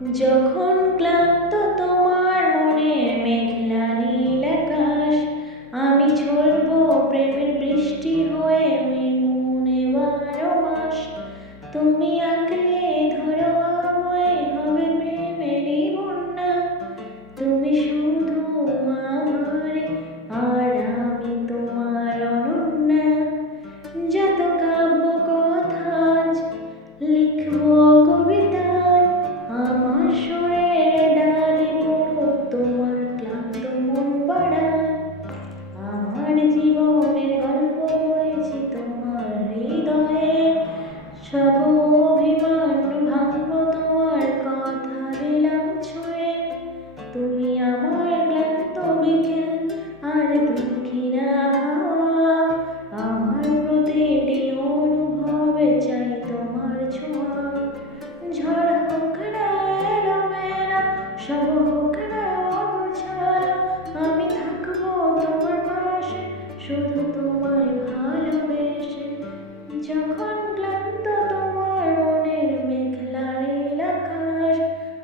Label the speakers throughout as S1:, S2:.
S1: যখন ক্লান্ত তোমার মনের মেঘলা নীল আকাশ, আমি ঝরব প্রেমের বৃষ্টি হয়ে মনে বারো মাস তুমি আঁকড়ে ধরো আমায়, হবে প্রেমেরই বন্যা। তুমি শুনে সব আমি থাকব তোমার পাশে, শুধু তোমায় ভালোবেসে। যখন ক্লান্ত তোমার মনের মেঘলার আকাশ,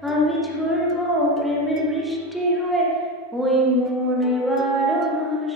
S1: আমি ঝরবো প্রেমের বৃষ্টি হয়ে ওই মনে বারো মাস